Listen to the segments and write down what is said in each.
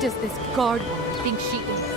does this guard woman think she is?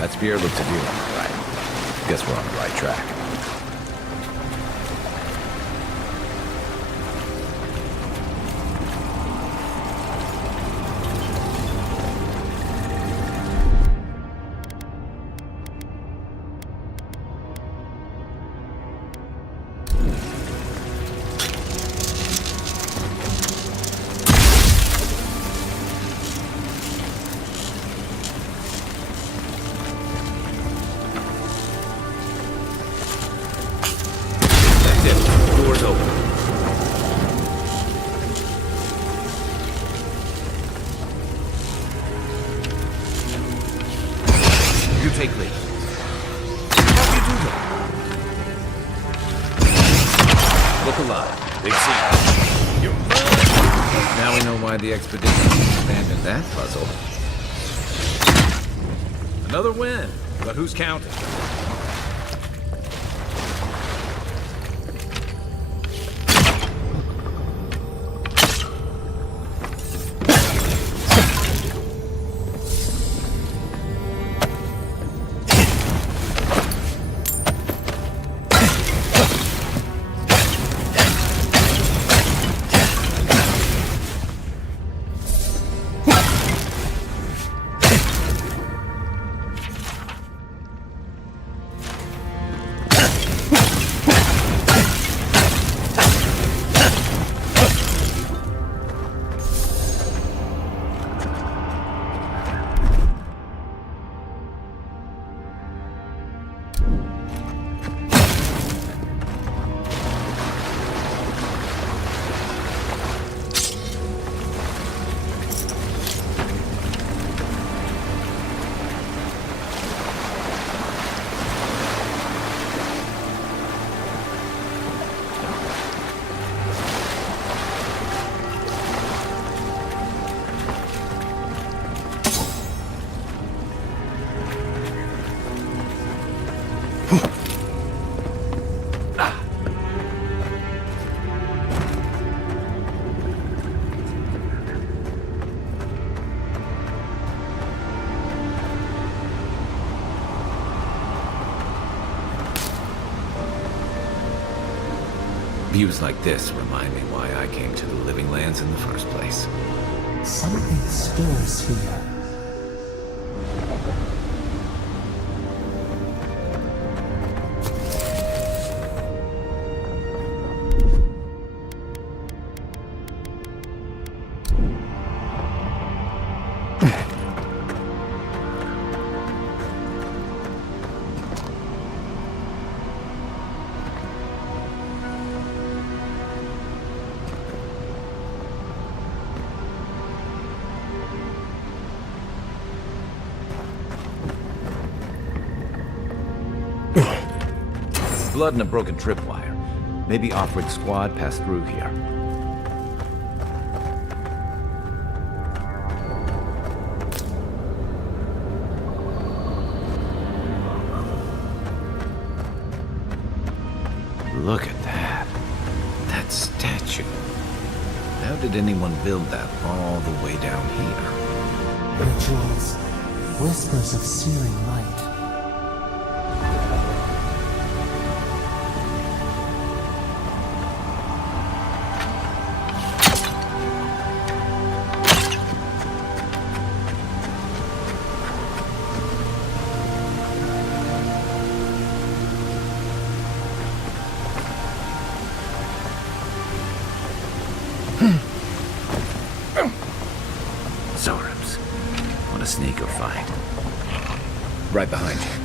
That spear looked to be right. Guess we're on the right track. Doors open. You take lead. How'd you do that? Look alive. They've seen you. Now we know why the expedition abandoned that puzzle. Another win, but who's counting? Views like this remind me why I came to the Living Lands in the first place. Something stirs here. Blood and a broken tripwire. Maybe Offred's squad passed through here. would anyone build that all the way down here? Rituals, whispers of searing light. Zorams. Want to sneak or fight? Right behind you.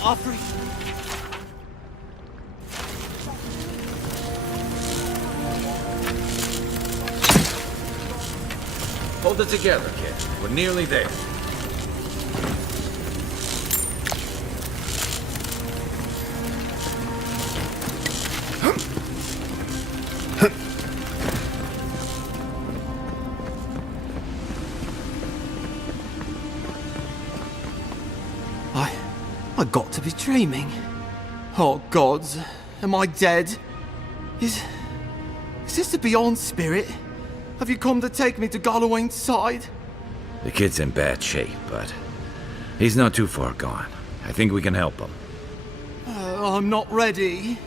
Offering. Hold it together, kid. We're nearly there. I got to be dreaming. Oh gods, am I dead? Is this the Beyond Spirit? Have you come to take me to Galloway's side? The kid's in bad shape, but he's not too far gone. I think we can help him. I'm not ready.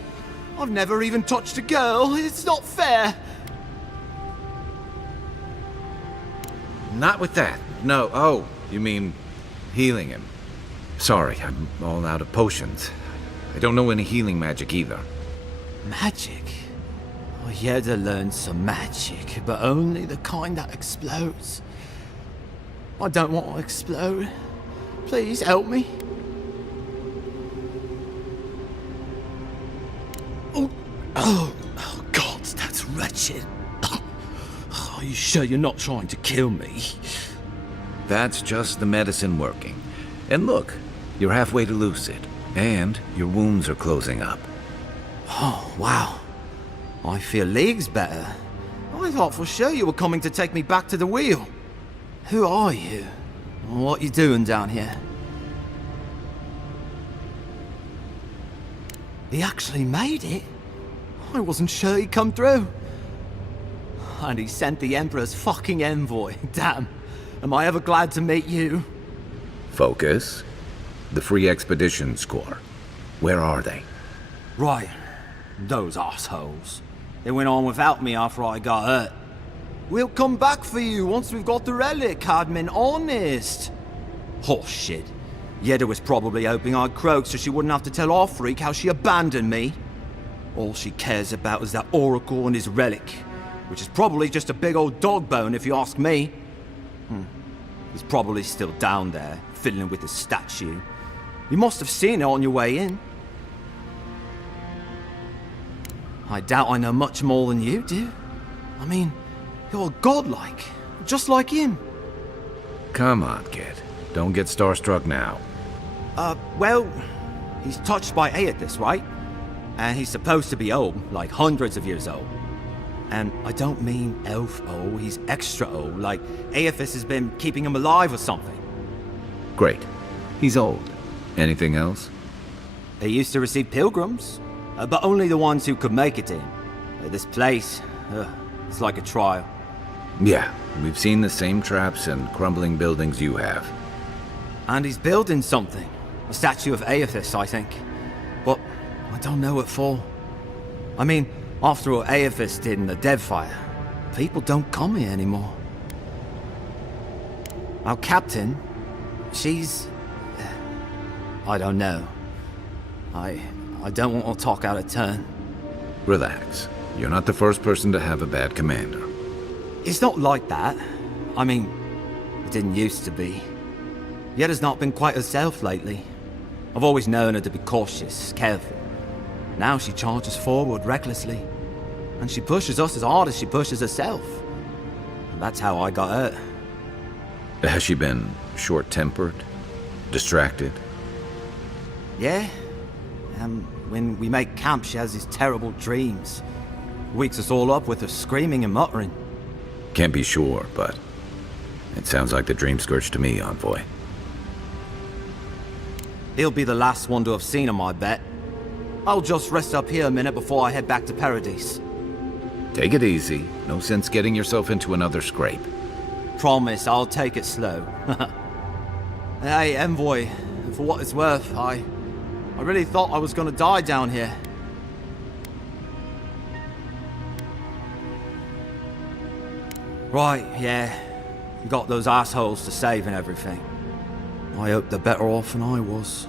I've never even touched a girl. It's not fair. Not with that. No, oh, you mean healing him. Sorry, I'm all out of potions. I don't know any healing magic either. Magic? I had to learn some magic, but only the kind that explodes. I don't want to explode. Please help me. Oh, God, that's wretched. Are you sure you're not trying to kill me? That's just the medicine working. And look, you're halfway to lucid. And your wounds are closing up. Oh, wow. I feel leagues better. I thought for sure you were coming to take me back to the wheel. Who are you? What you doing down here? He actually made it? I wasn't sure he'd come through. And he sent the Emperor's fucking envoy. Damn. Am I ever glad to meet you? Focus. The Free Expeditions Corps. Where are they? Right. Those assholes. They went on without me after I got hurt. We'll come back for you once we've got the relic, Cadman, honest. Horse shit. Yeda was probably hoping I'd croak so she wouldn't have to tell our freak how she abandoned me. All she cares about is that oracle and his relic, which is probably just a big old dog bone if you ask me. He's probably still down there, fiddling with the statue. You must have seen it on your way in. I doubt I know much more than you do. I mean, you're godlike, just like him. Come on, kid. Don't get starstruck now. Well, he's touched by Aethys, right? And he's supposed to be old, like hundreds of years old. And I don't mean elf old, he's extra old, like Aethys has been keeping him alive or something. Great. He's old. Anything else? They used to receive pilgrims, but only the ones who could make it in. This place, it's like a trial. Yeah, we've seen the same traps and crumbling buildings you have. And he's building something. A statue of Aethys, I think. But I don't know what for. I mean, after all Aethys did in the Deadfire, people don't come here anymore. Our captain, she's... I don't know. I don't want to talk out of turn. Relax. You're not the first person to have a bad commander. It's not like that. I mean, it didn't used to be. Yeda's not been quite herself lately. I've always known her to be cautious, careful. Now she charges forward recklessly. And she pushes us as hard as she pushes herself. And that's how I got hurt. Has she been short-tempered? Distracted? Yeah. When we make camp, she has these terrible dreams. Wakes us all up with her screaming and muttering. Can't be sure, but it sounds like the dream scourge to me, Envoy. He'll be the last one to have seen him, I bet. I'll just rest up here a minute before I head back to Paradise. Take it easy. No sense getting yourself into another scrape. Promise, I'll take it slow. Hey, Envoy, for what it's worth, I really thought I was gonna die down here. Right, yeah. You got those assholes to save and everything. I hope they're better off than I was.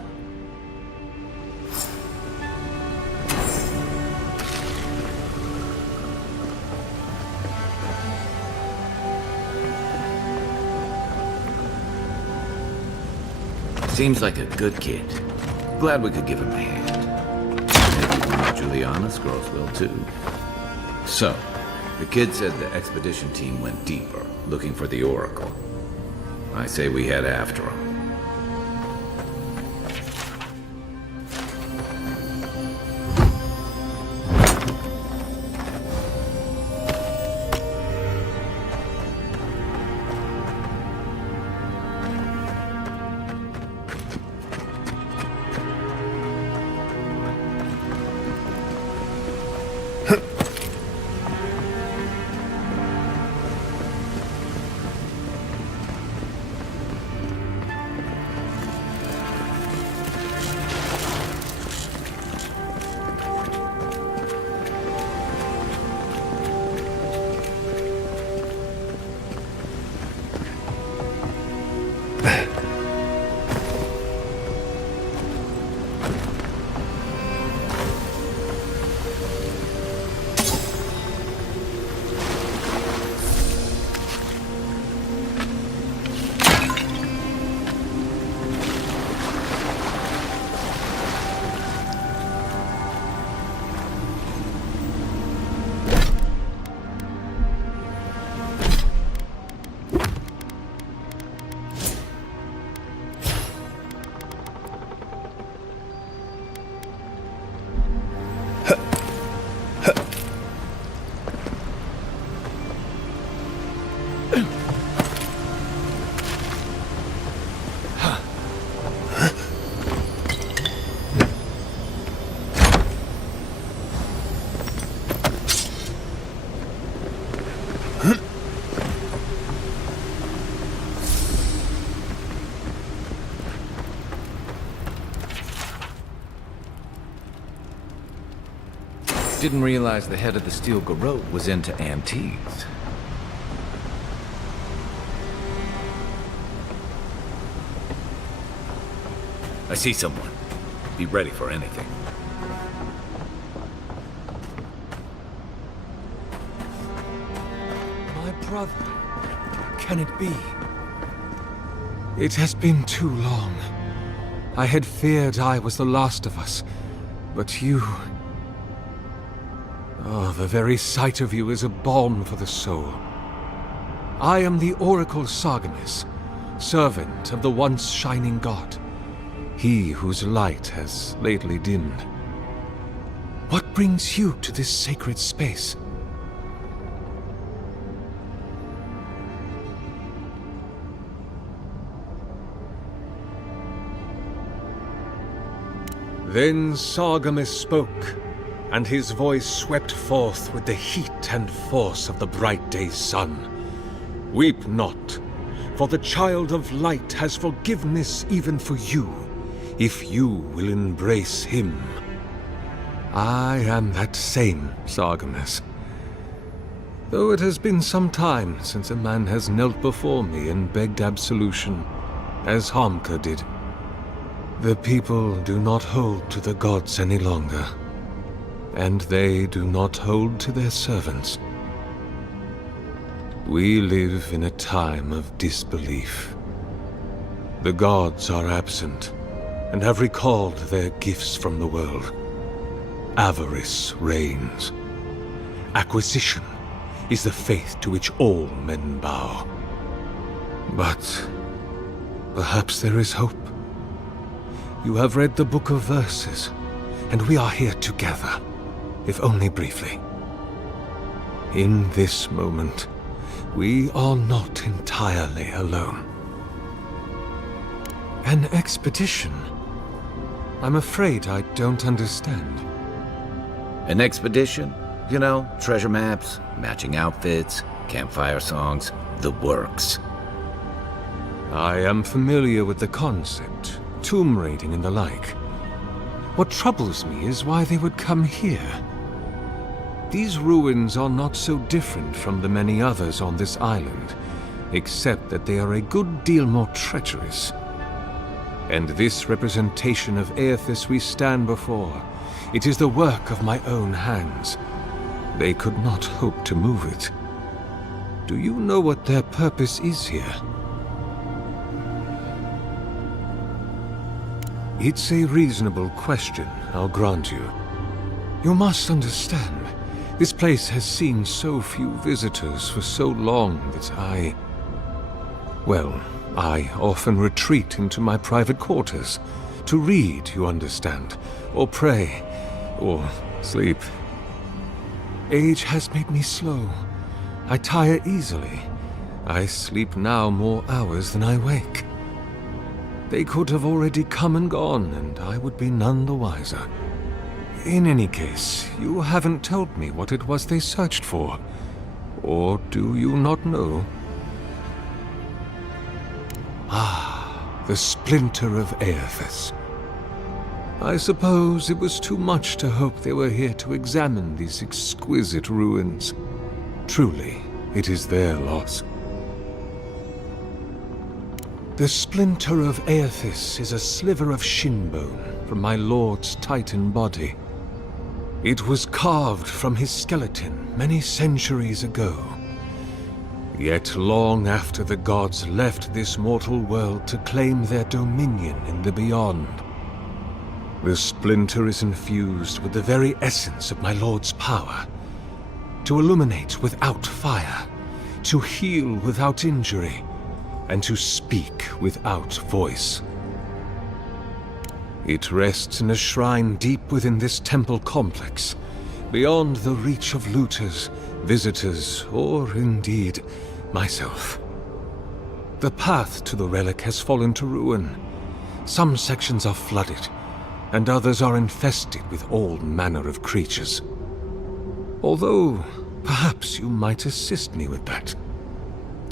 Seems like a good kid. Glad we could give him a hand. Maybe Juliana's girls will too. So, the kid said the expedition team went deeper, looking for the Oracle. I say we head after him. Didn't realize the head of the steel garrote was into antiques. I see someone. Be ready for anything. My brother. Can it be? It has been too long. I had feared I was the last of us, but you... Oh, the very sight of you is a balm for the soul. I am the Oracle Sargemis, servant of the once shining god, he whose light has lately dimmed. What brings you to this sacred space? Then Sargemis spoke, and his voice swept forth with the heat and force of the bright day's sun. Weep not, for the child of light has forgiveness even for you, if you will embrace him. I am that same Sargemis. Though it has been some time since a man has knelt before me and begged absolution, as Hamka did. The people do not hold to the gods any longer, and they do not hold to their servants. We live in a time of disbelief. The gods are absent, and have recalled their gifts from the world. Avarice reigns. Acquisition is the faith to which all men bow. But perhaps there is hope. You have read the Book of Verses, and we are here together, if only briefly. In this moment, we are not entirely alone. An expedition? I'm afraid I don't understand. An expedition? You know, treasure maps, matching outfits, campfire songs, the works. I am familiar with the concept, tomb raiding and the like. What troubles me is why they would come here. These ruins are not so different from the many others on this island, except that they are a good deal more treacherous. And this representation of Aethys we stand before, it is the work of my own hands. They could not hope to move it. Do you know what their purpose is here? It's a reasonable question, I'll grant you. You must understand, this place has seen so few visitors for so long that I often retreat into my private quarters. To read, you understand, or pray, or sleep. Age has made me slow. I tire easily. I sleep now more hours than I wake. They could have already come and gone, and I would be none the wiser. In any case, you haven't told me what it was they searched for. Or do you not know? Ah, the splinter of Aethys. I suppose it was too much to hope they were here to examine these exquisite ruins. Truly, it is their loss. The splinter of Aethys is a sliver of shin bone from my lord's titan body. It was carved from his skeleton many centuries ago. Yet long after the gods left this mortal world to claim their dominion in the beyond, the splinter is infused with the very essence of my lord's power. To illuminate without fire, to heal without injury, and to speak without voice. It rests in a shrine deep within this temple complex, beyond the reach of looters, visitors, or indeed, myself. The path to the relic has fallen to ruin. Some sections are flooded, and others are infested with all manner of creatures. Although, perhaps you might assist me with that.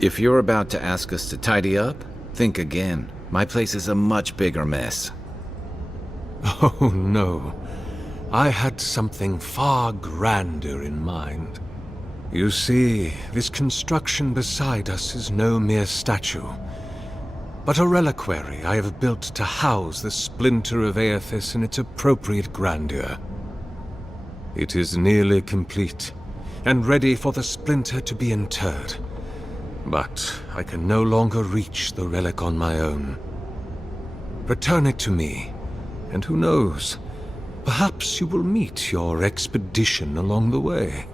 If you're about to ask us to tidy up, think again. My place is a much bigger mess. Oh no. I had something far grander in mind. You see, this construction beside us is no mere statue, but a reliquary I have built to house the splinter of Aethys in its appropriate grandeur. It is nearly complete, and ready for the splinter to be interred. But I can no longer reach the relic on my own. Return it to me, and who knows, perhaps you will meet your expedition along the way.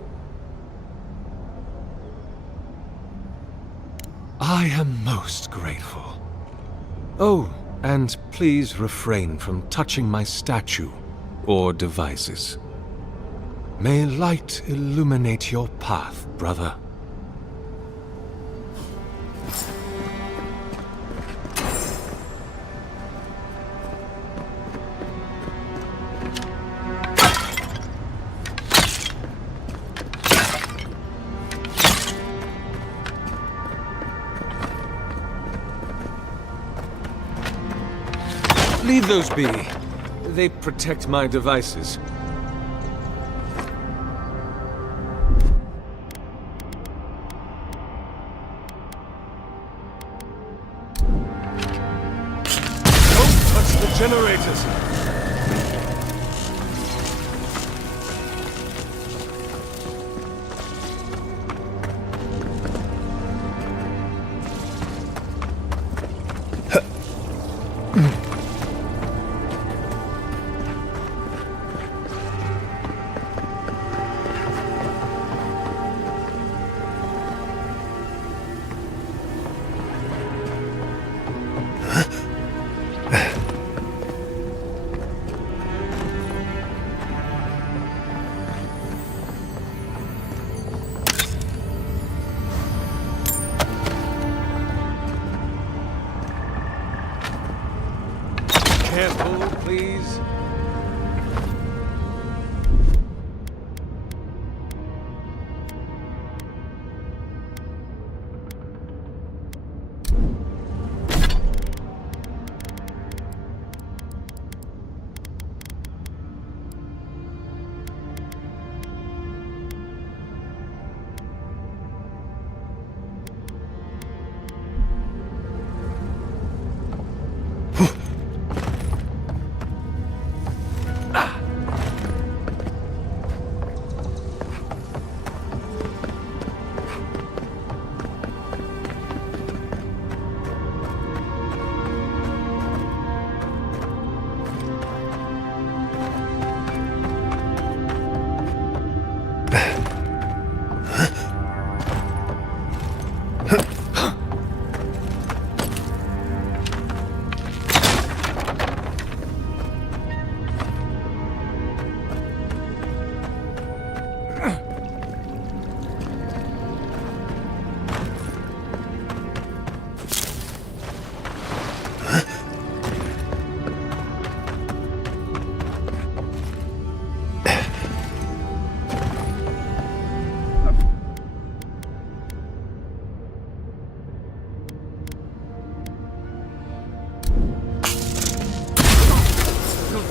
I am most grateful. Oh, and please refrain from touching my statue or devices. May light illuminate your path, brother. Leave those be. They protect my devices. Don't touch the generators! Careful, please.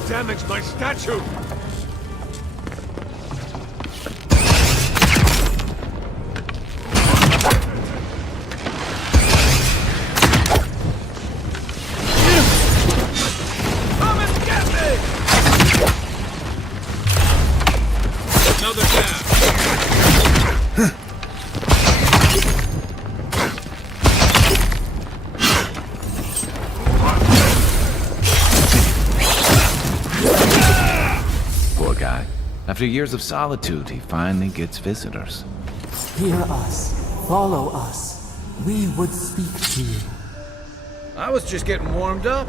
Damage my statue! After years of solitude, he finally gets visitors. Hear us. Follow us. We would speak to you. I was just getting warmed up.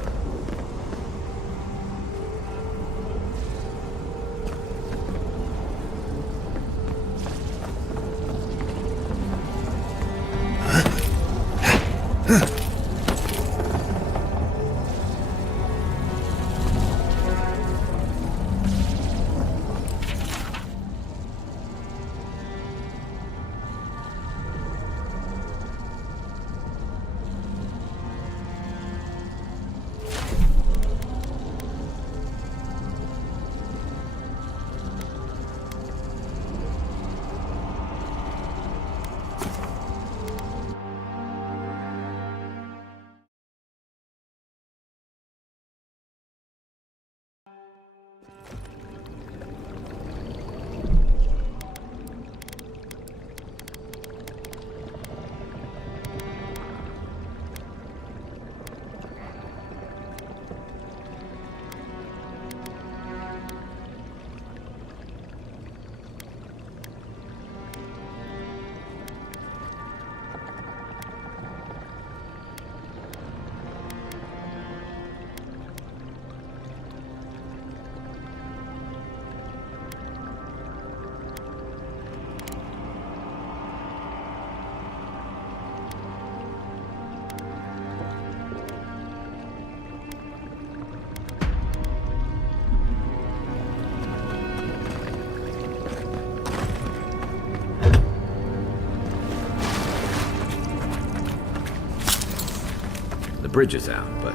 The bridge is out, but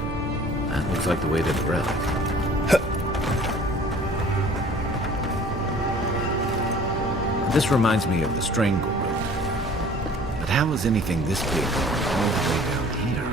that looks like the way to the relic. This reminds me of the Strangle Road. But how is anything this big going all the way down here?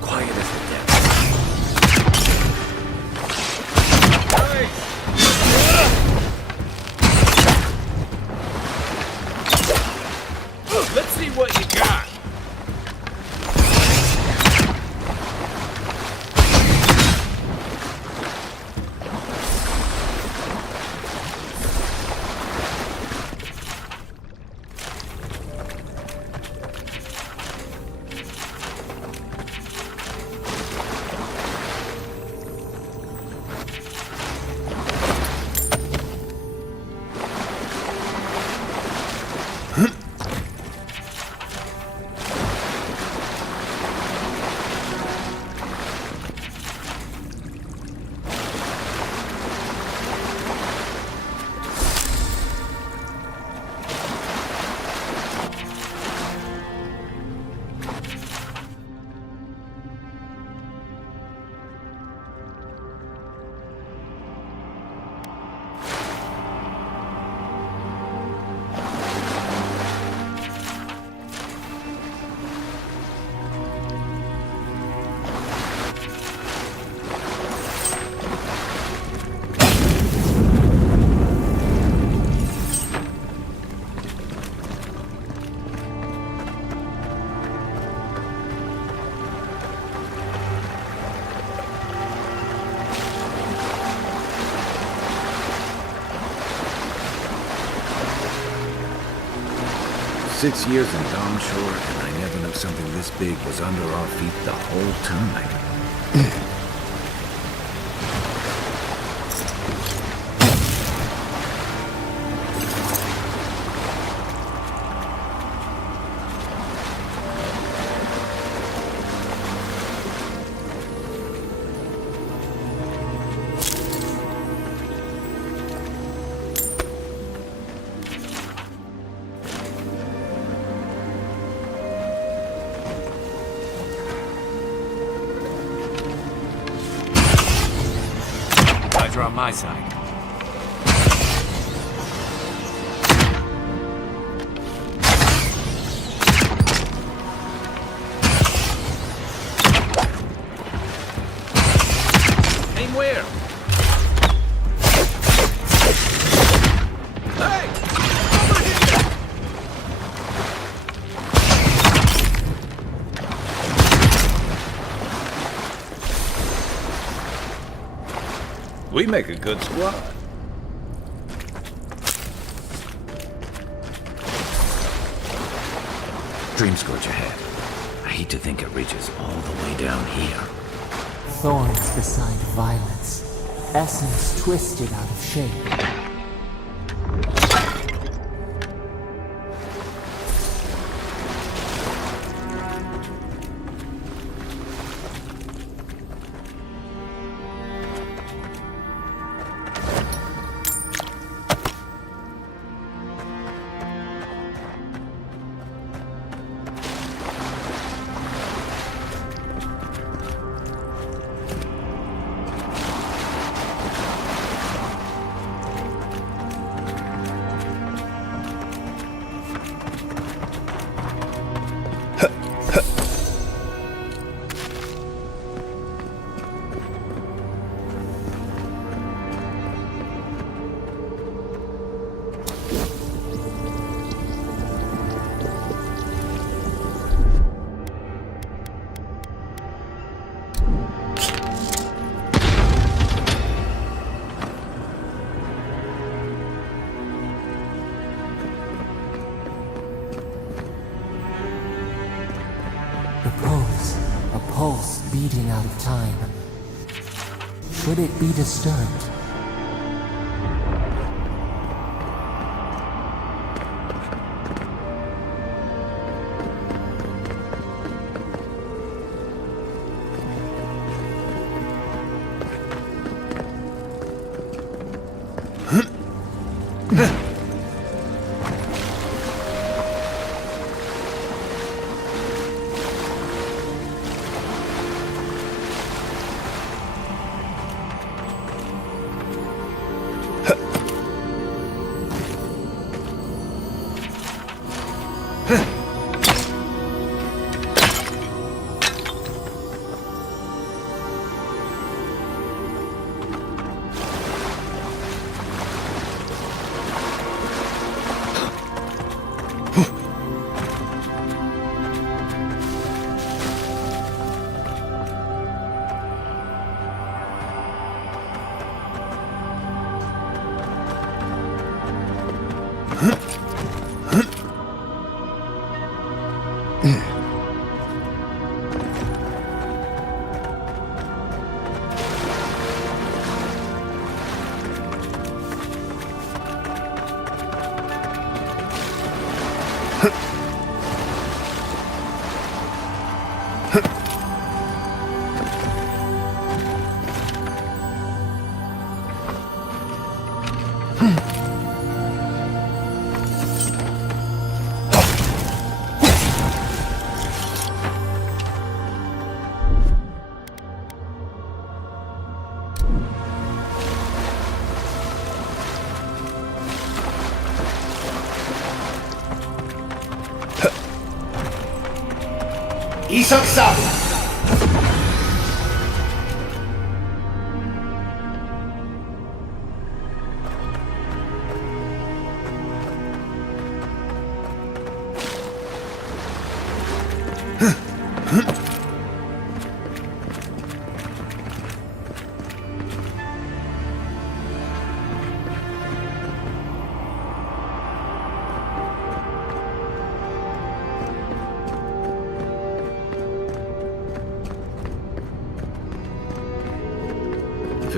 Quiet as the devil. 6 years in Domshore, and I never knew something this big was under our feet the whole time. Guys are on my side. Aim where? Hey! Over here! We make a good squad. Dream Scourge ahead. I hate to think it reaches all the way down here. Thorns beside violence. Essence twisted out of shape. A pulse beating out of time. Should it be disturbed?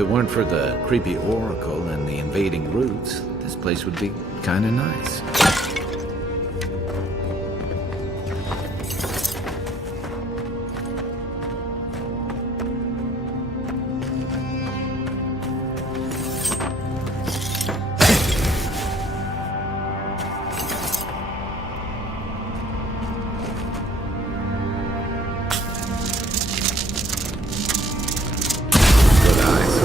it weren't for the creepy oracle and the invading roots, this place would be kinda nice. Good eyes.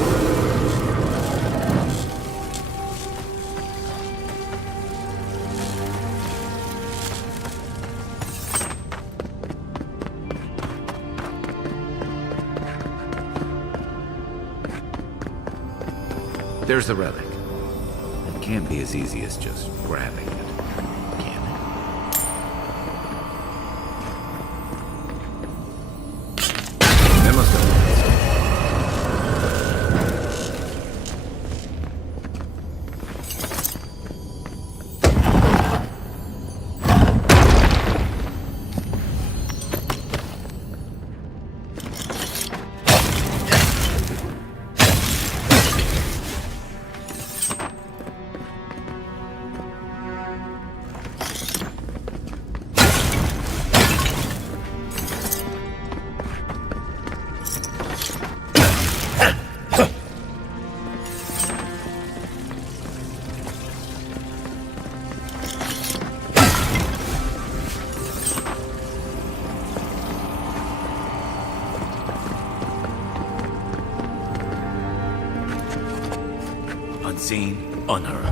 There's the relic. It can't be as easy as just grabbing it, can it? That must have been. Unseen, unheard.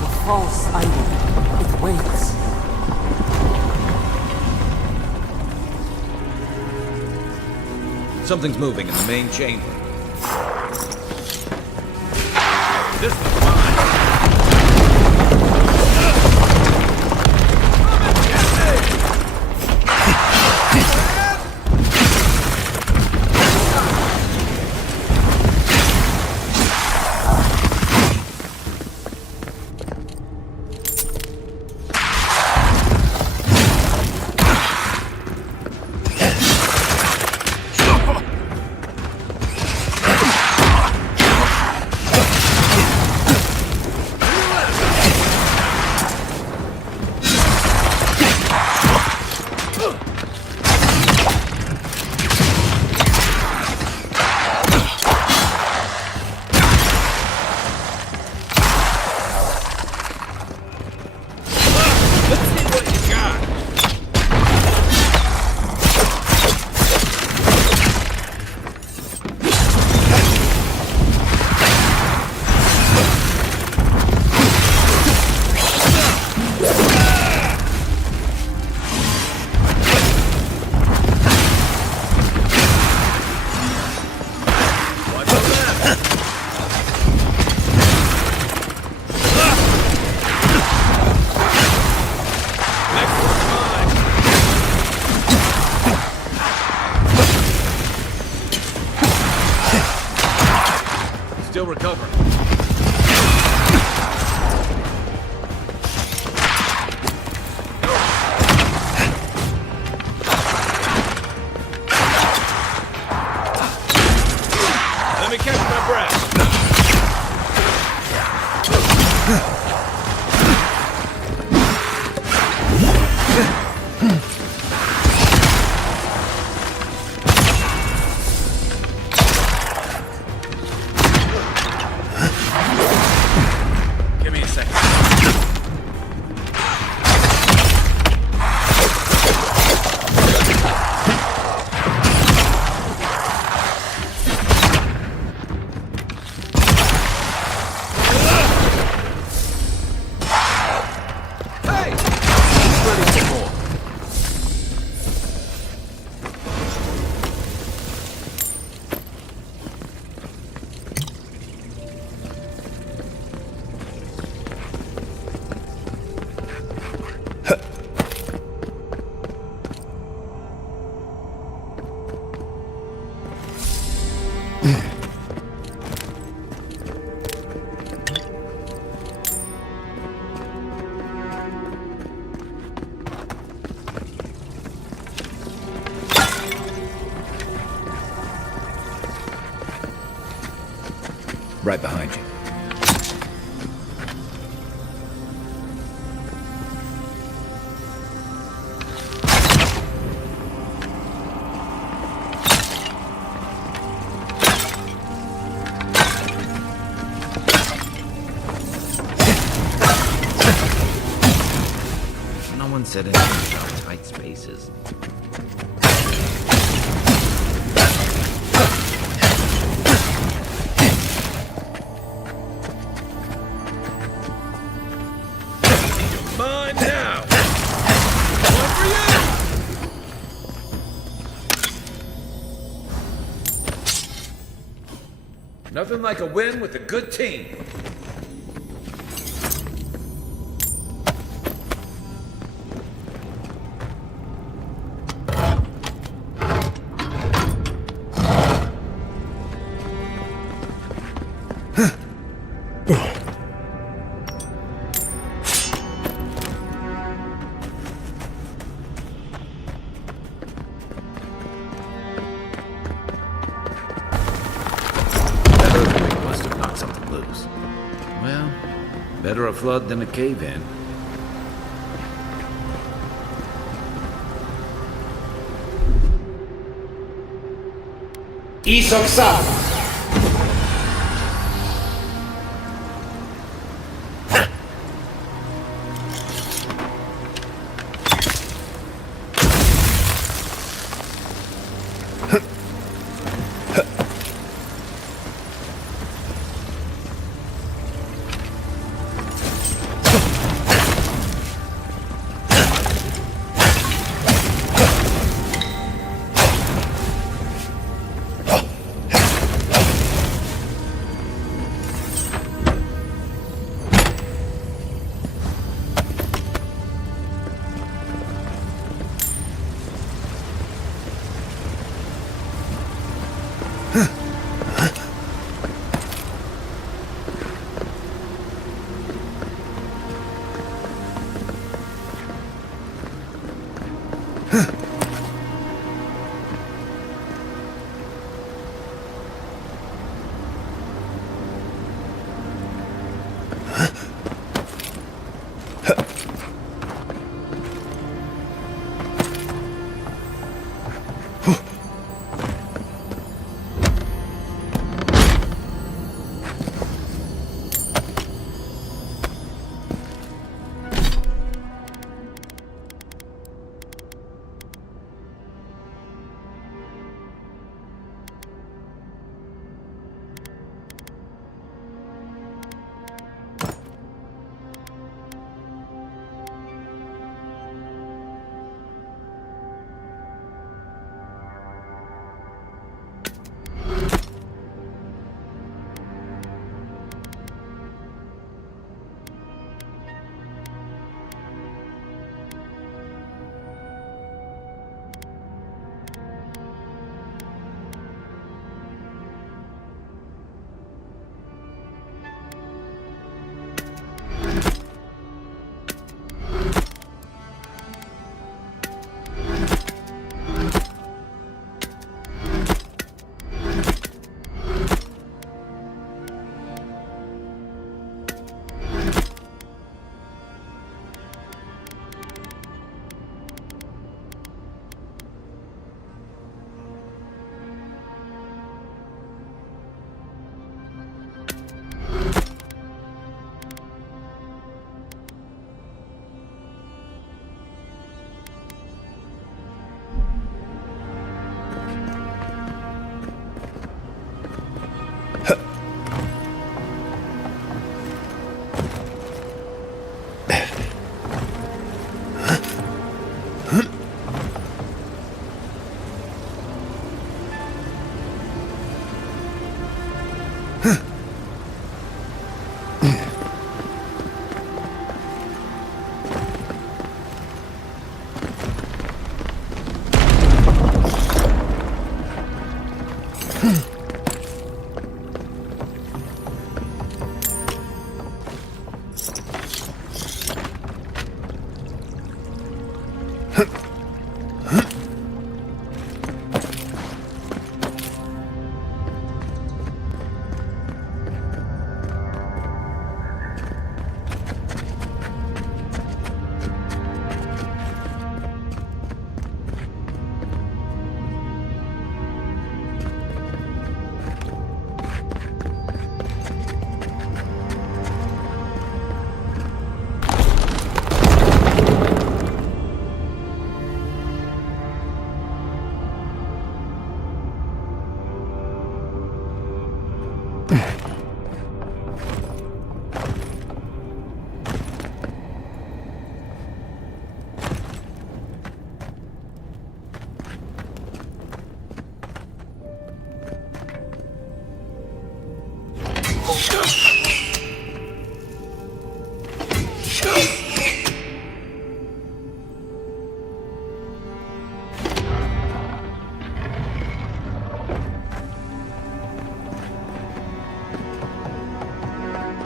The false idol. It waits. Something's moving in the main chamber. This one's mine. Still recovering. Let me catch my breath. Give me a second. Hey! Ready for more. Right behind you. No one said anything about tight spaces. Mine now! One for you! Nothing like a win with a good team. That earthquake must have knocked something loose. Well, better a flood than a cave-in.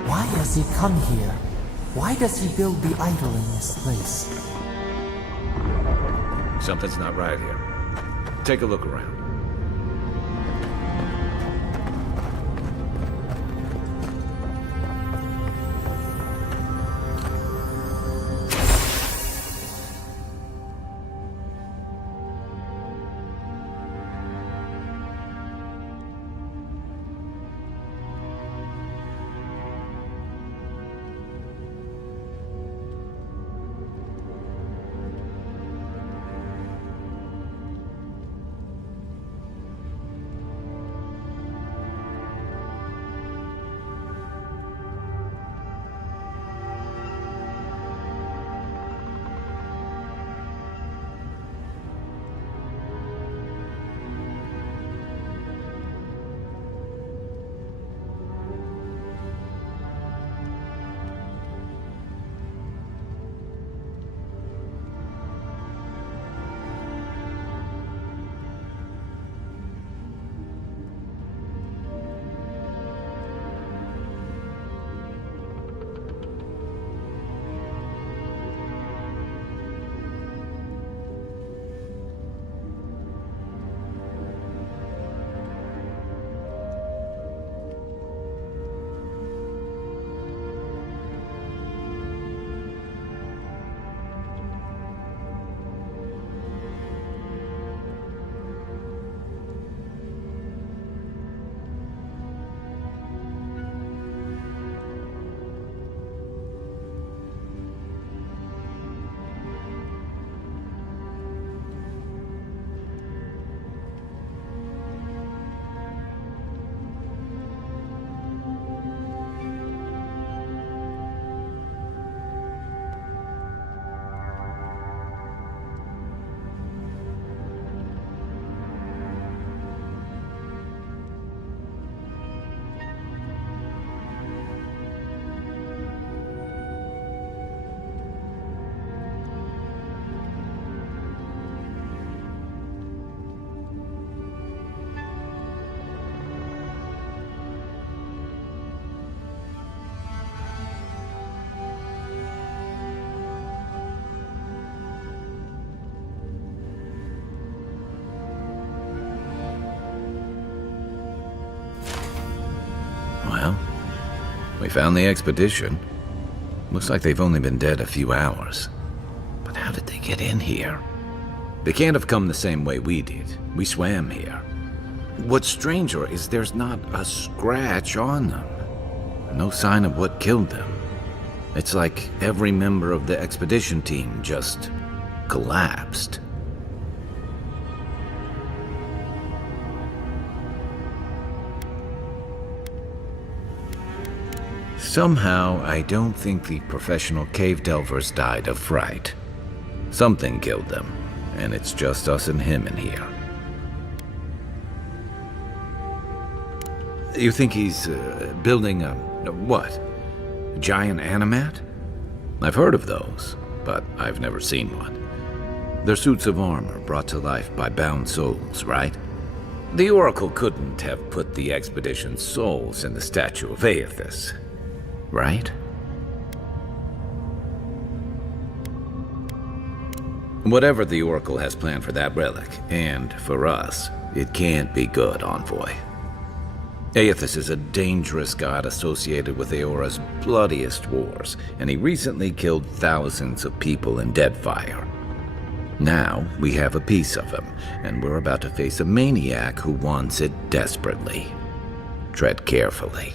Why has he come here? Why does he build the idol in this place? Something's not right here. Take a look around. Well, we found the expedition. Looks like they've only been dead a few hours. But how did they get in here? They can't have come the same way we did. We swam here. What's stranger is there's not a scratch on them. No sign of what killed them. It's like every member of the expedition team just collapsed. Somehow, I don't think the professional cave delvers died of fright. Something killed them, and it's just us and him in here. You think he's building a what? A giant animat? I've heard of those, but I've never seen one. They're suits of armor brought to life by bound souls, right? The Oracle couldn't have put the expedition's souls in the statue of Aethys, right? Whatever the Oracle has planned for that relic, and for us, it can't be good, Envoy. Aethys is a dangerous god associated with Eora's bloodiest wars, and he recently killed thousands of people in Deadfire. Now, we have a piece of him, and we're about to face a maniac who wants it desperately. Tread carefully.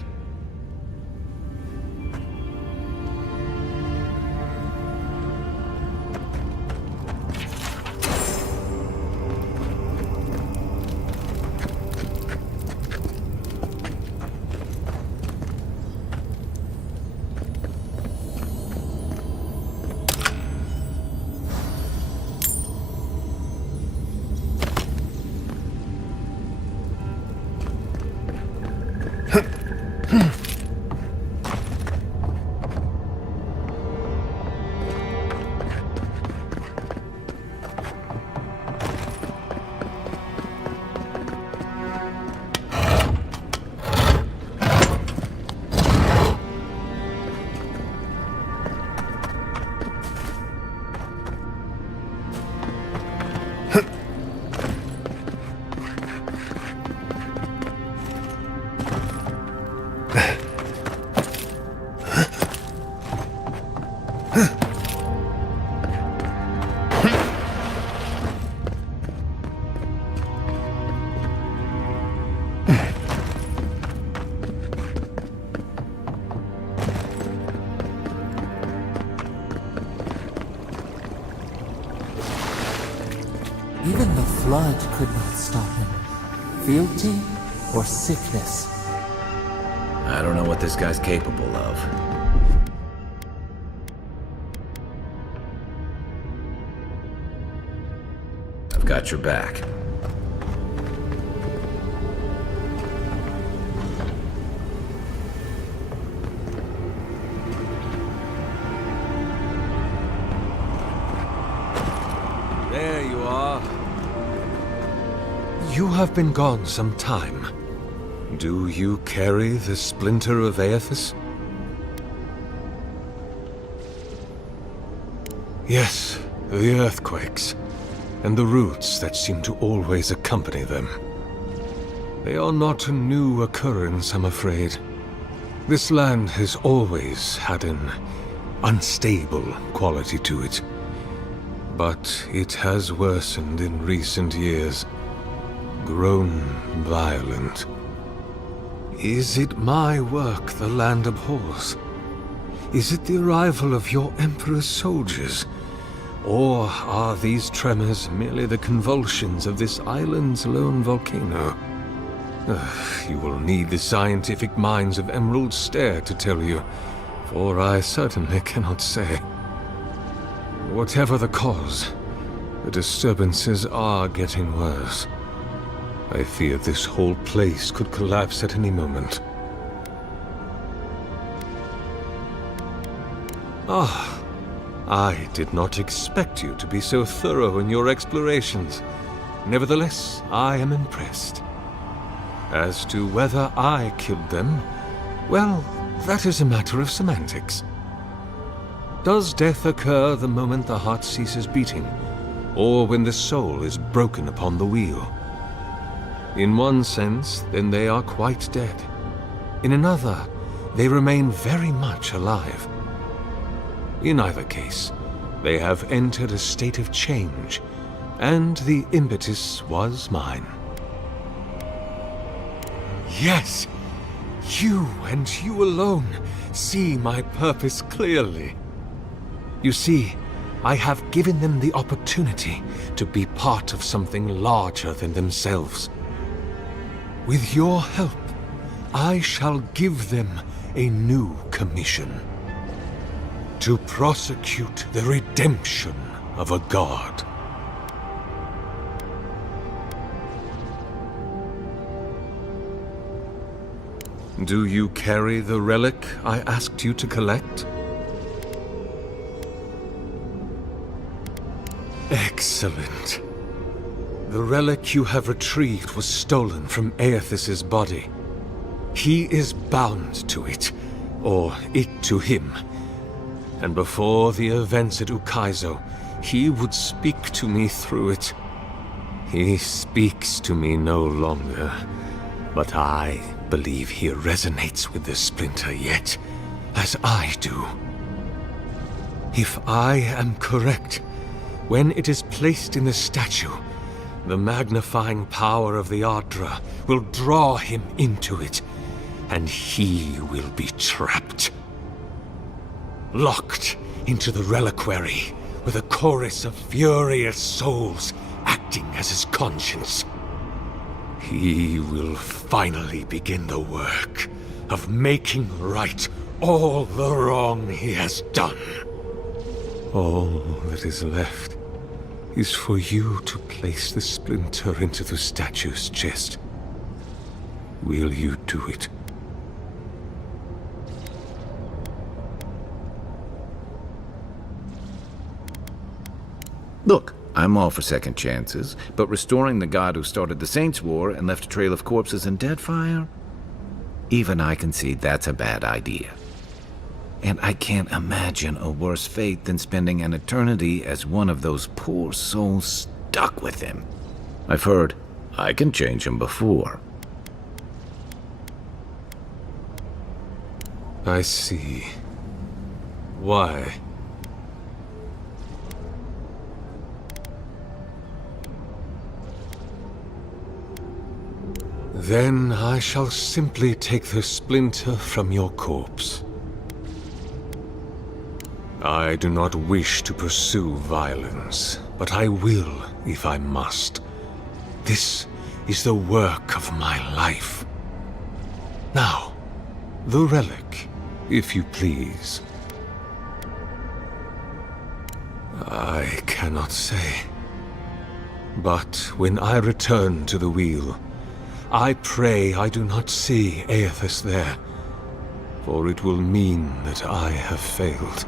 Even the flood could not stop him. Fealty or sickness. I don't know what this guy's capable of. I've got your back. There you are. You have been gone some time. Do you carry the splinter of Aethys? Yes, the earthquakes, and the roots that seem to always accompany them. They are not a new occurrence, I'm afraid. This land has always had an unstable quality to it. But it has worsened in recent years, grown violent. Is it my work the land abhors? Is it the arrival of your Emperor's soldiers? Or are these tremors merely the convulsions of this island's lone volcano? You will need the scientific minds of Emerald Stair to tell you, for I certainly cannot say. Whatever the cause, the disturbances are getting worse. I fear this whole place could collapse at any moment. Ah, I did not expect you to be so thorough in your explorations. Nevertheless, I am impressed. As to whether I killed them, well, that is a matter of semantics. Does death occur the moment the heart ceases beating, or when the soul is broken upon the wheel? In one sense, then they are quite dead. In another, they remain very much alive. In either case, they have entered a state of change, and the impetus was mine. Yes! You and you alone see my purpose clearly. You see, I have given them the opportunity to be part of something larger than themselves. With your help, I shall give them a new commission. To prosecute the redemption of a god. Do you carry the relic I asked you to collect? Excellent. The relic you have retrieved was stolen from Aethys' body. He is bound to it, or it to him. And before the events at Ukaizo, he would speak to me through it. He speaks to me no longer, but I believe he resonates with the splinter yet, as I do. If I am correct, when it is placed in the statue, the magnifying power of the Ardra will draw him into it, and he will be trapped. Locked into the reliquary with a chorus of furious souls acting as his conscience. He will finally begin the work of making right all the wrong he has done. All that is left is for you to place the splinter into the statue's chest. Will you do it? Look, I'm all for second chances, but restoring the god who started the Saints' War and left a trail of corpses and deadfire? Even I concede that's a bad idea. And I can't imagine a worse fate than spending an eternity as one of those poor souls stuck with him. I've heard I can change him before. I see. Why? Then I shall simply take the splinter from your corpse. I do not wish to pursue violence, but I will if I must. This is the work of my life. Now, the relic, if you please. I cannot say. But when I return to the wheel, I pray I do not see Aethys there, for it will mean that I have failed.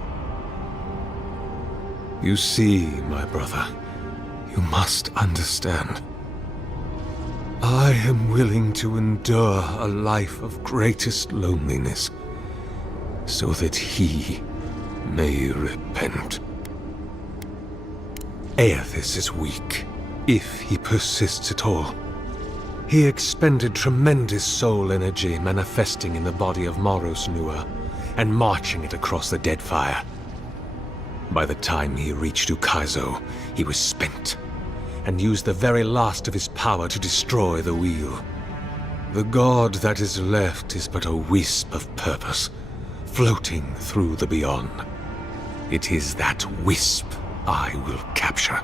You see, my brother, you must understand. I am willing to endure a life of greatest loneliness, so that he may repent. Aethys is weak, if he persists at all. He expended tremendous soul energy manifesting in the body of Moros Nua and marching it across the Deadfire. By the time he reached Ukaizo, he was spent, and used the very last of his power to destroy the wheel. The god that is left is but a wisp of purpose, floating through the beyond. It is that wisp I will capture.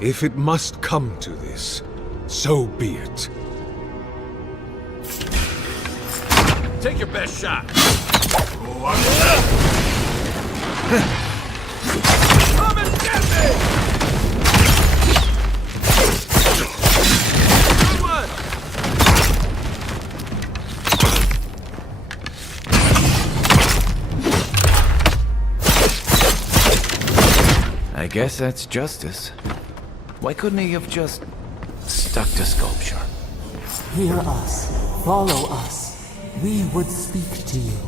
If it must come to this, so be it. Take your best shot. Come and get me! Good one! I guess that's justice. Why couldn't he have just stuck to sculpture? Hear us. Follow us. We would speak to you.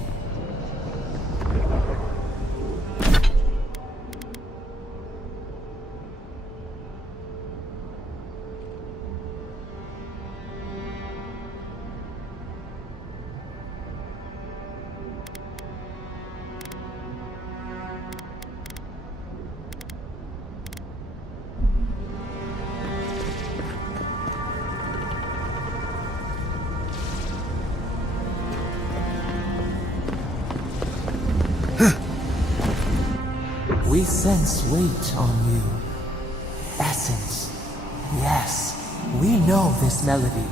We sense weight on you. Essence. Yes, we know this melody.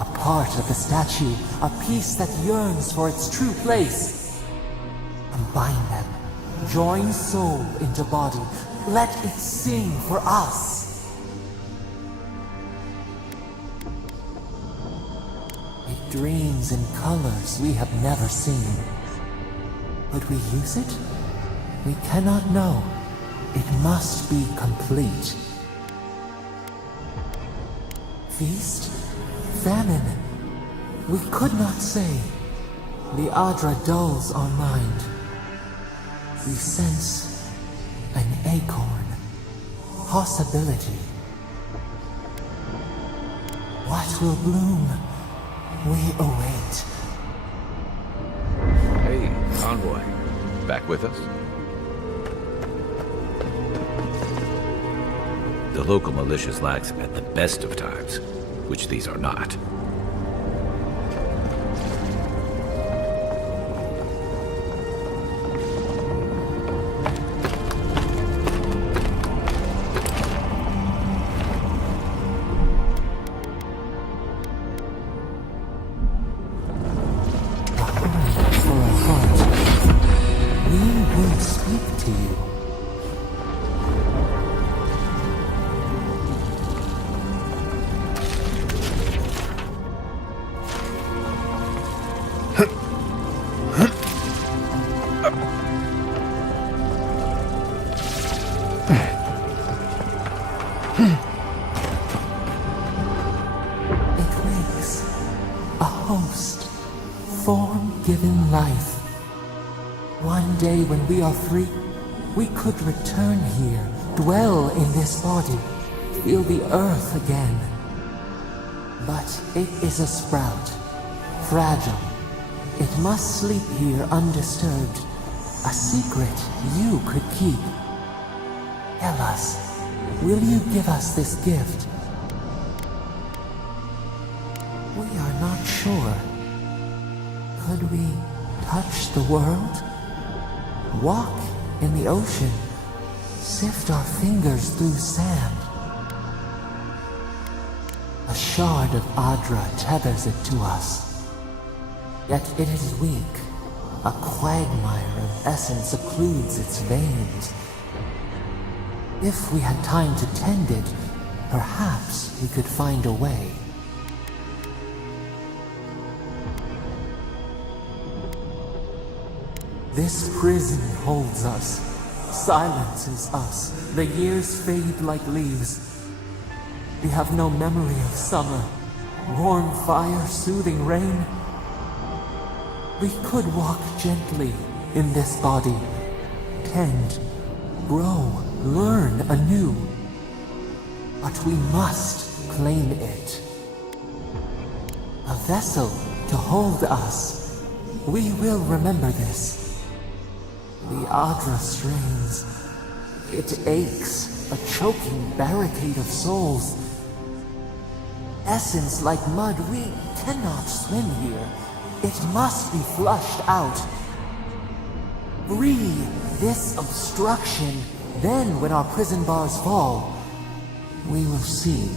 A part of the statue, a piece that yearns for its true place. Combine them. Join soul into body. Let it sing for us. It dreams in colors we have never seen. Would we use it? We cannot know. It must be complete. Feast? Famine? We could not say. The Adra dulls our mind. We sense an acorn. Possibility. What will bloom? We await. Hey, Envoy. Back with us? The local militias lax at the best of times, which these are not. For a heart, we will speak to you. It wakes. A host. Form-given life. One day when we are free, we could return here, dwell in this body, feel the earth again. But it is a sprout. Fragile. It must sleep here undisturbed. A secret you could keep. Tell us, will you give us this gift? We are not sure. Could we touch the world? Walk in the ocean? Sift our fingers through sand? A shard of Adra tethers it to us. Yet it is weak. A quagmire of essence occludes its veins. If we had time to tend it, perhaps we could find a way. This prison holds us, silences us. The years fade like leaves. We have no memory of summer, warm fire, soothing rain. We could walk gently in this body, tend, grow, learn anew. But we must claim it. A vessel to hold us. We will remember this. The Adra strains. It aches, a choking barricade of souls. Essence like mud, we cannot swim here. It must be flushed out. Free this obstruction. Then, when our prison bars fall, we will see.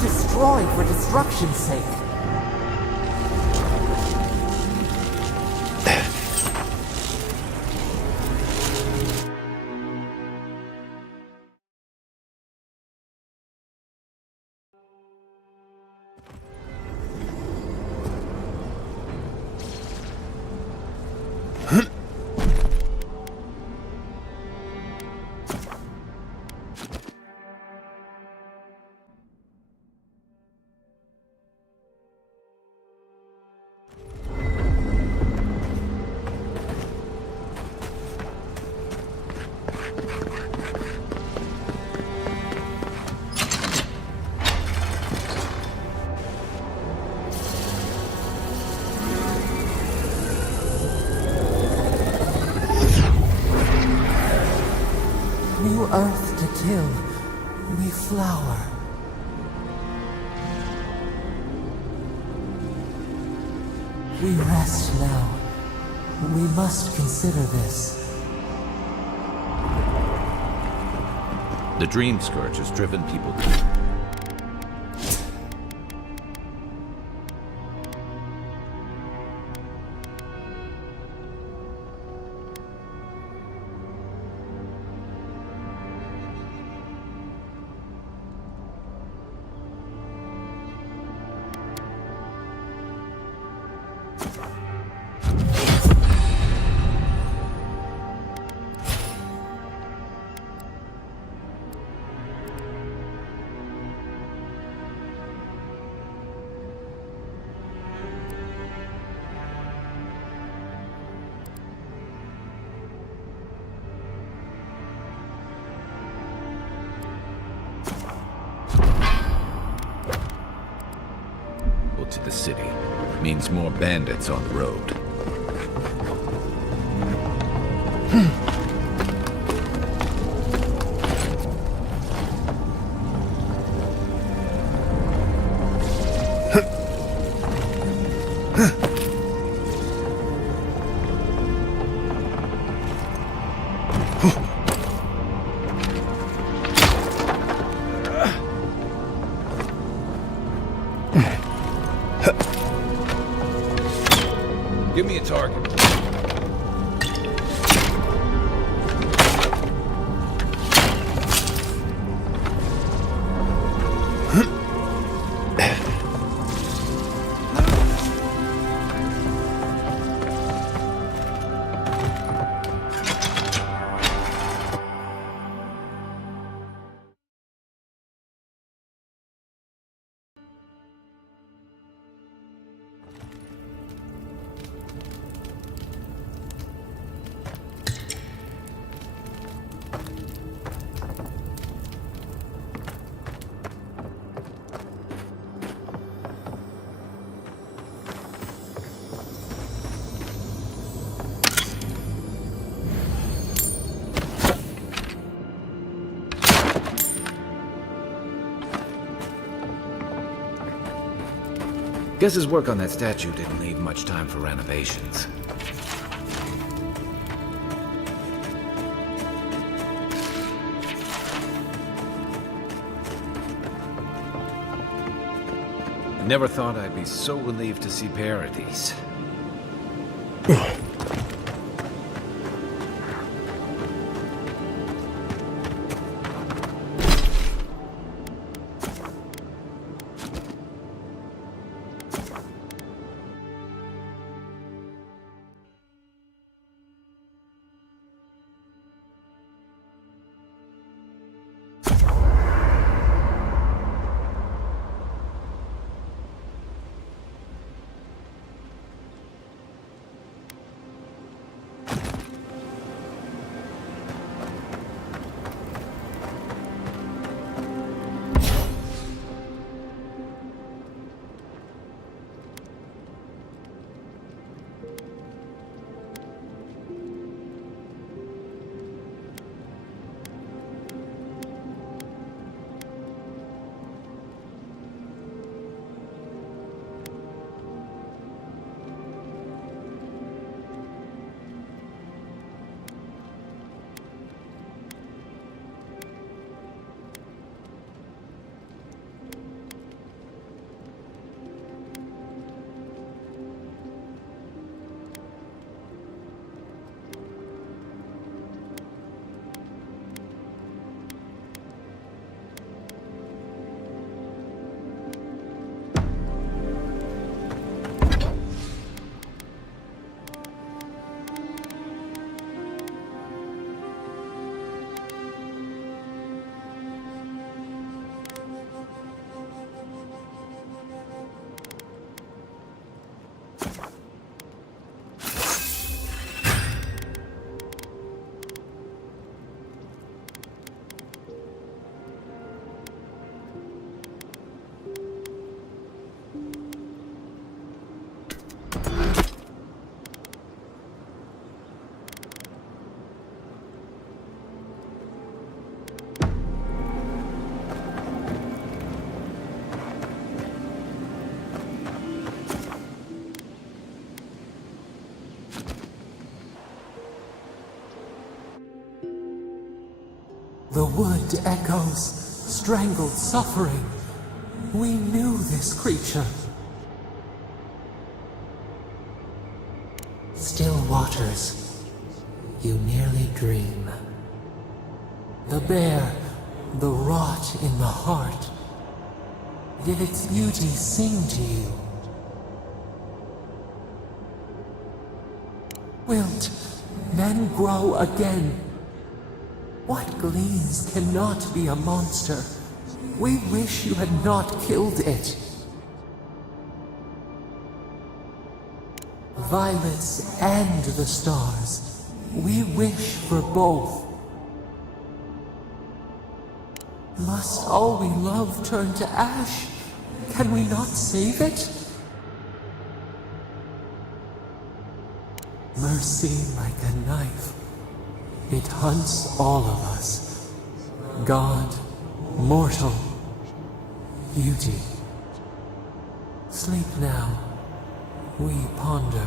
Destroy for destruction's sake. New earth to till, we flower. We rest now. We must consider this. The Dream Scourge has driven people. city. Means more bandits on the road. Give me a target. Guess his work on that statue didn't leave much time for renovations. I never thought I'd be so relieved to see Paradise. The wood echoes, strangled suffering. We knew this creature. Still waters, you nearly dream. The bear, the rot in the heart. Did its beauty sing to you? Wilt men grow again? What gleams cannot be a monster? We wish you had not killed it. Violets and the stars. We wish for both. Must all we love turn to ash? Can we not save it? Mercy like a knife. It hunts all of us. God, mortal, beauty. Sleep now. We ponder.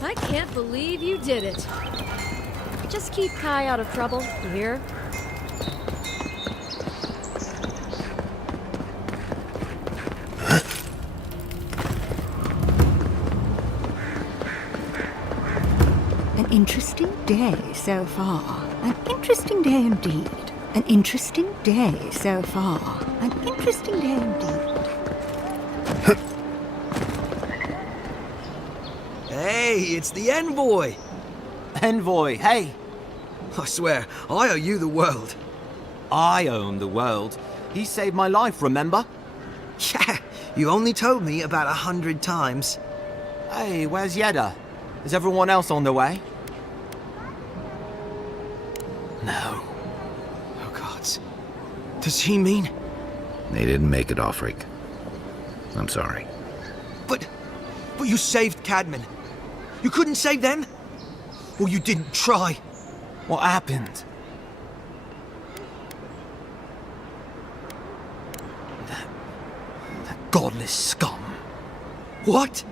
I can't believe you did it. Just keep Kai out of trouble, you hear? An interesting day so far. An interesting day indeed. An interesting day so far. An interesting day indeed. Hey, it's the envoy! Envoy, hey! I swear, I owe you the world. I own the world. He saved my life, remember? Yeah, you only told me about 100 times. Hey, where's Yeda? Is everyone else on their way? No. Oh, gods. Does he mean... They didn't make it, Ulfric. I'm sorry. But you saved Cadman. You couldn't save them? Or you didn't try? What happened? That godless scum. What?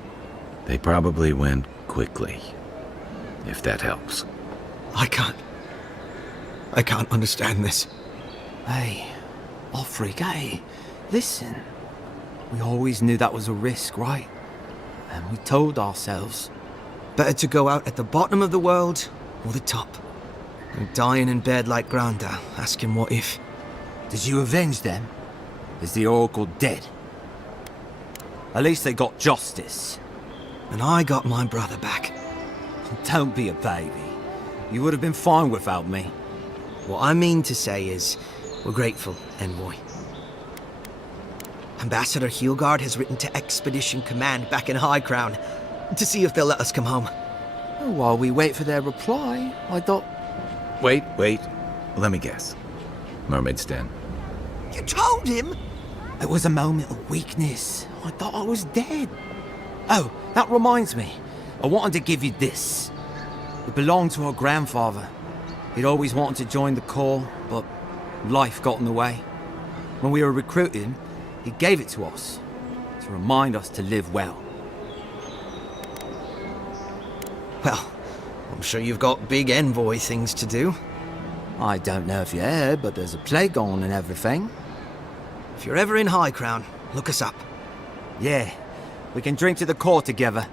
They probably went quickly, if that helps. I can't understand this. Hey, Ulfric, hey, listen. We always knew that was a risk, right? And we told ourselves. Better to go out at the bottom of the world or the top. And dying in bed like Granda, asking what if. Did you avenge them? Is the Oracle dead? At least they got justice. And I got my brother back. Don't be a baby. You would have been fine without me. What I mean to say is, we're grateful, Envoy. Ambassador Heelgard has written to Expedition Command back in High Crown to see if they'll let us come home. While we wait for their reply, I thought... Wait. Let me guess. Mermaid's Den. You told him? It was a moment of weakness. I thought I was dead. Oh, that reminds me. I wanted to give you this. It belonged to our grandfather. He'd always wanted to join the Corps, but life got in the way. When we were recruited, he gave it to us to remind us to live well. Well, I'm sure you've got big envoy things to do. I don't know if you heard, but there's a plague on and everything. If you're ever in High Crown, look us up. Yeah, we can drink to the Corps together.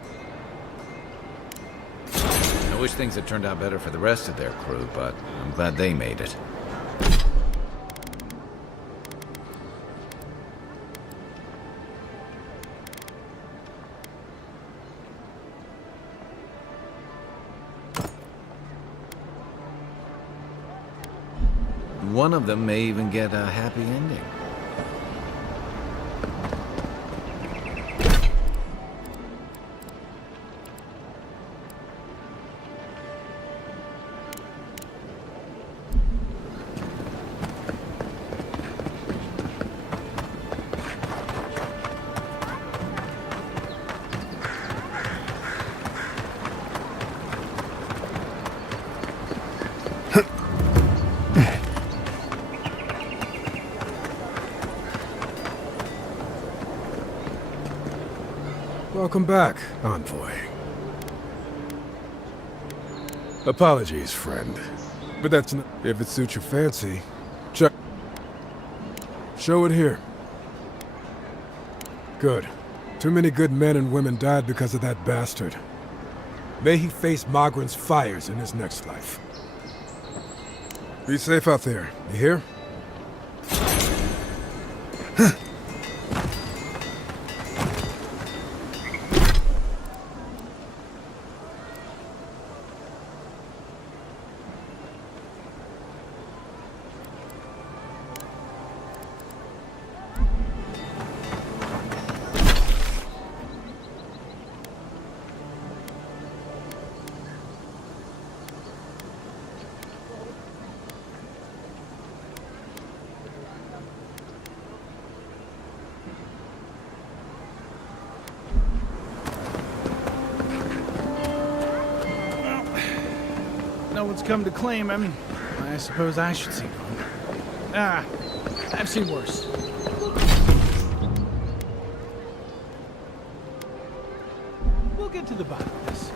I wish things had turned out better for the rest of their crew, but I'm glad they made it. One of them may even get a happy ending. Welcome back, Envoy. Apologies, friend. But that's not... If it suits your fancy. Check. Show it here. Good. Too many good men and women died because of that bastard. May he face Magran's fires in his next life. Be safe out there, you hear? No one's come to claim him. I suppose I should see one. Ah, I've seen worse. We'll get to the bottom of this.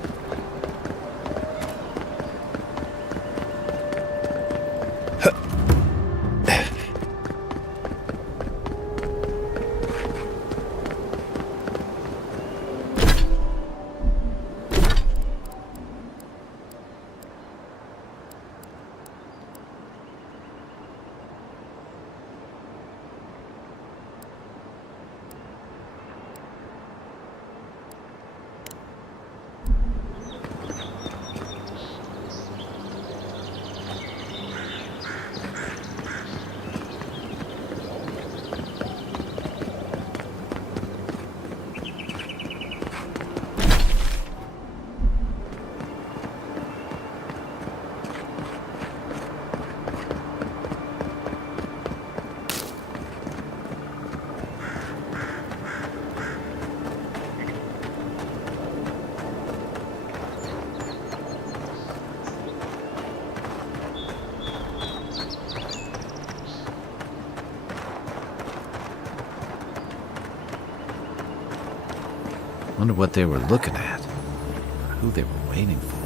Wonder what they were looking at, or who they were waiting for.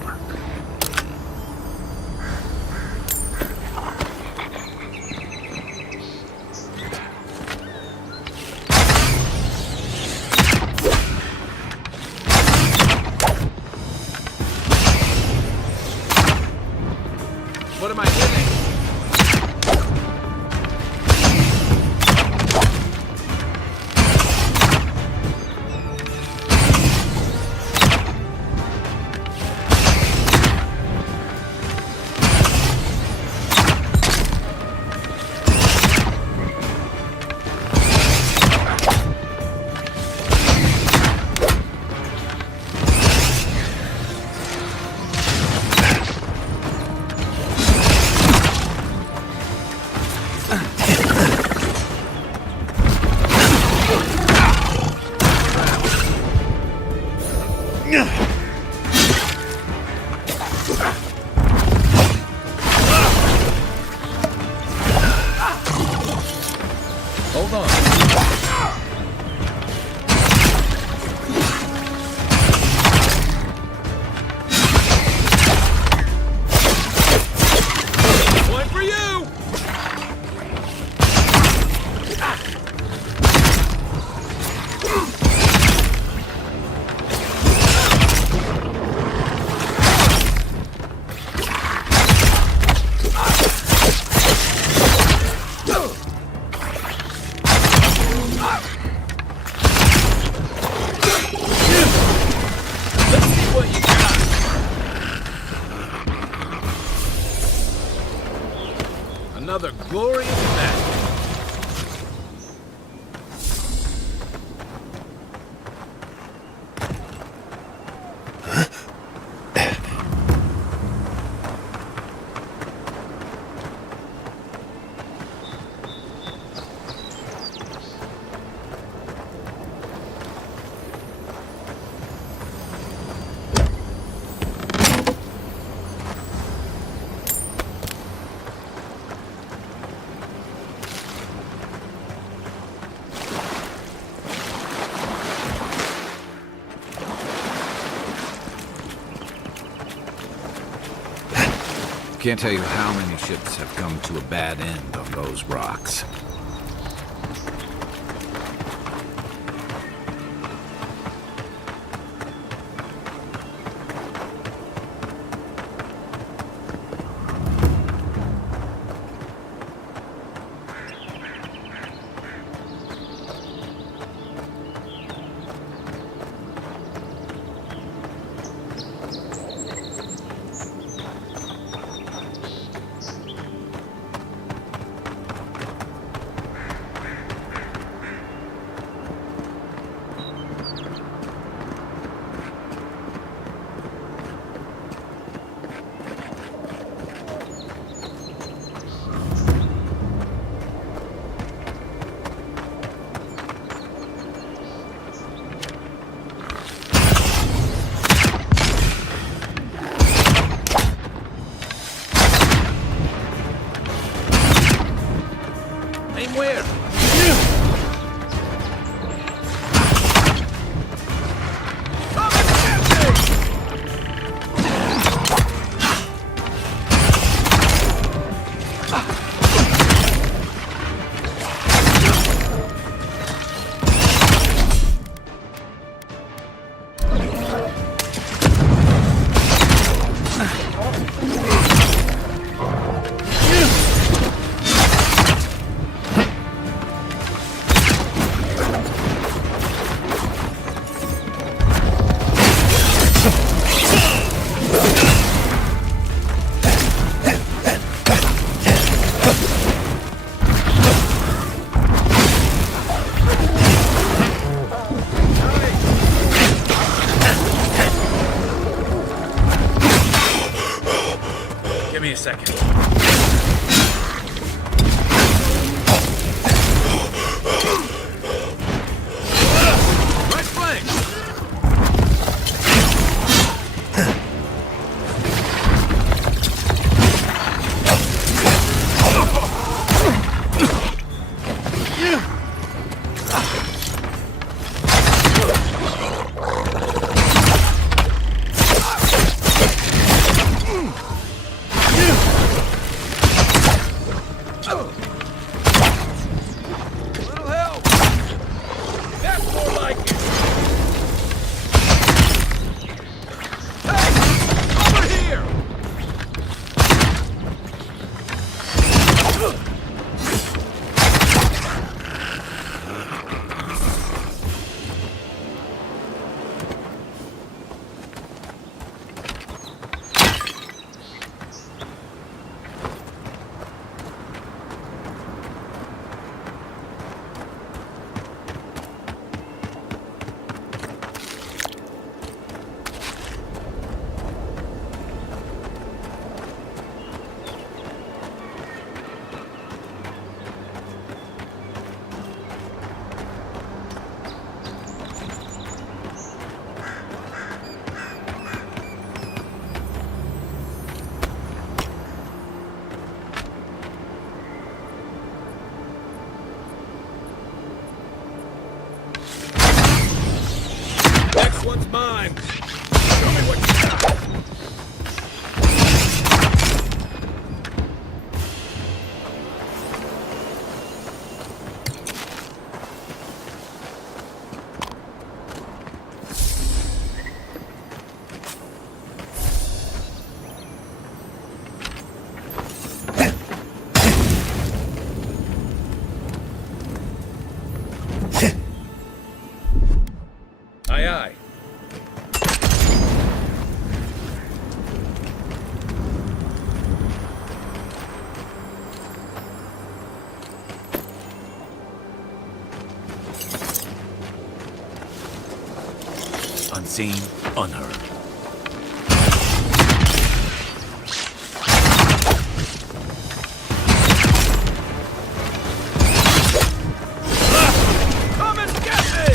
What am I hitting? Hold on. One for you! Another glorious match. Can't tell you how many ships have come to a bad end on those rocks. Aim where? Give me a second. Right flank! Little help! That's more like it! Hey! Over here! Next one's mine. Show me what you got. Aye, aye. Unseen, unheard. Come and get me!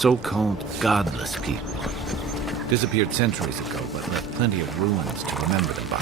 so-called godless people. Disappeared centuries ago, but left plenty of ruins to remember them by.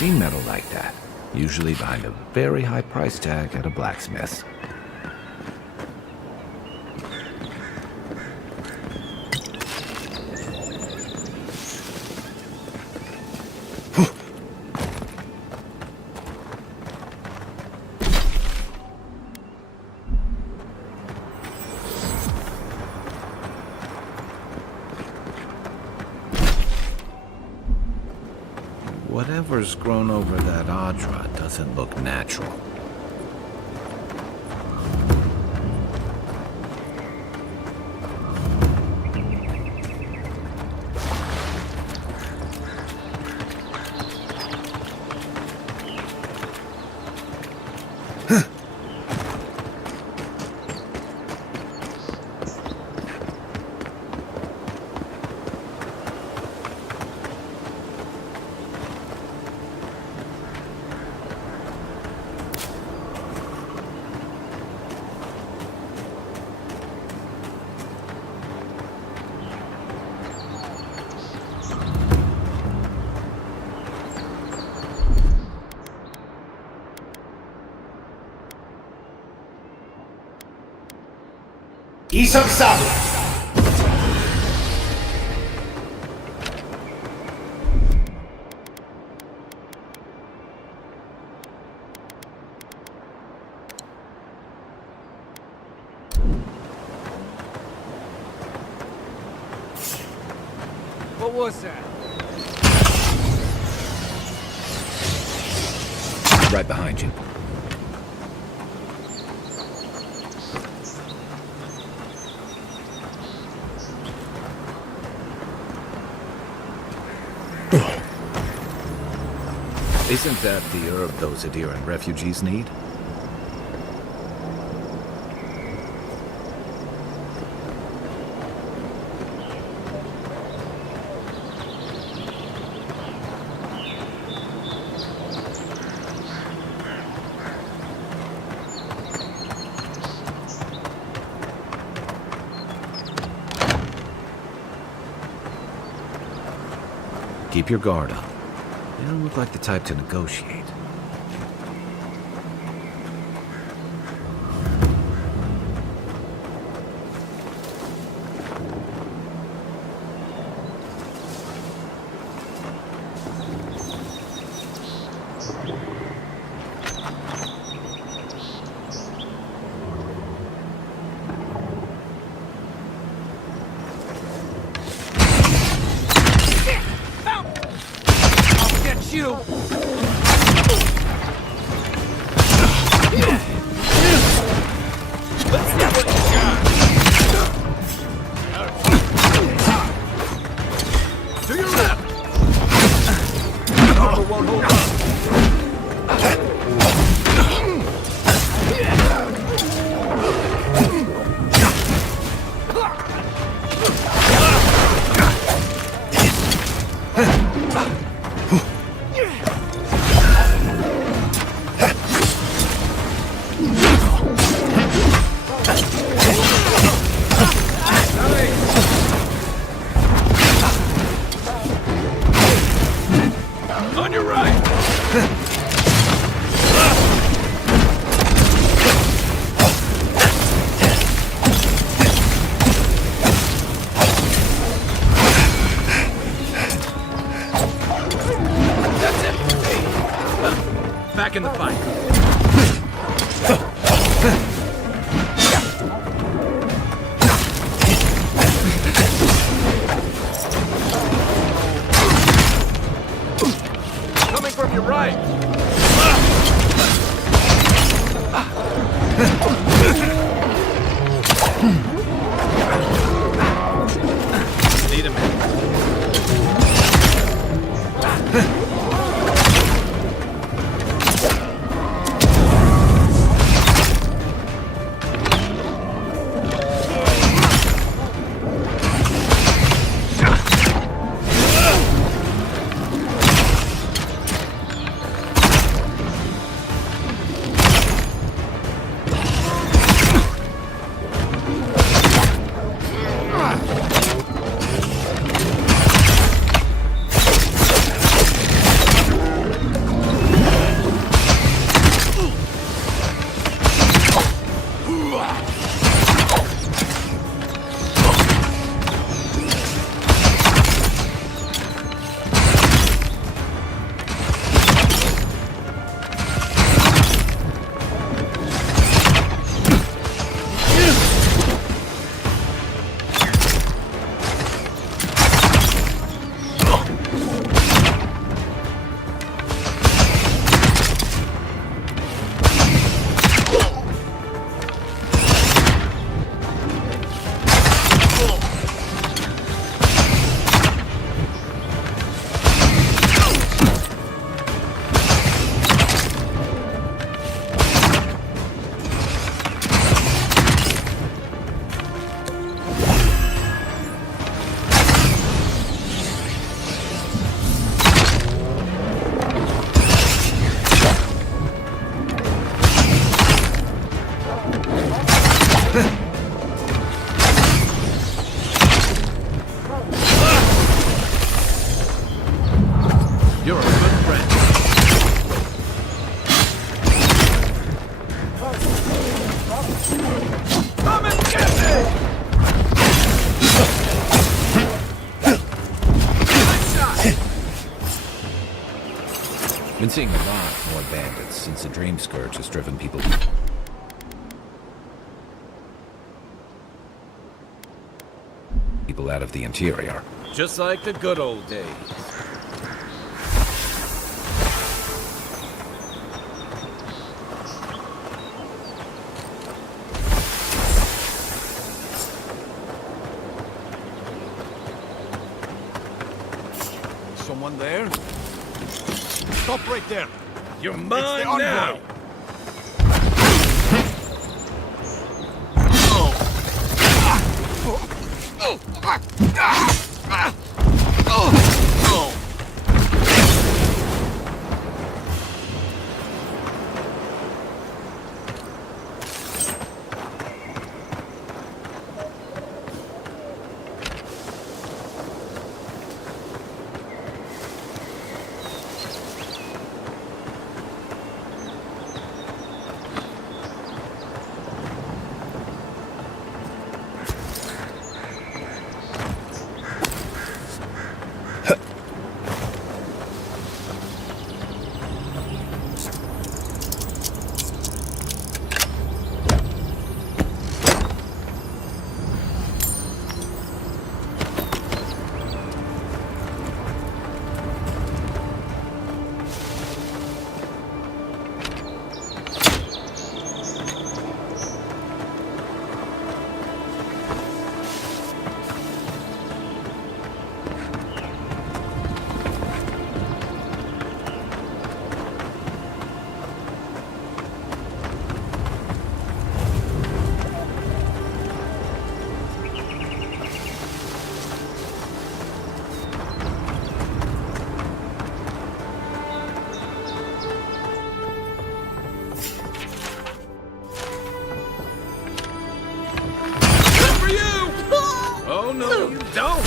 Seen metal like that, usually behind a very high price tag at a blacksmith. Whatever's grown over that Audra doesn't look natural. Isang sabi. What was that? Right behind you. Isn't that the herb those Adiran refugees need? Keep your guard up. You don't look like the type to negotiate. You! Coming from your right! Need a minute. You're a good friend. Come and get me! Been seeing a lot more bandits since the Dream Scourge has driven people out of the interior. Just like the good old days. Someone there? Stop right there! You're mine now! Oh, no, you don't!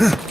Huh.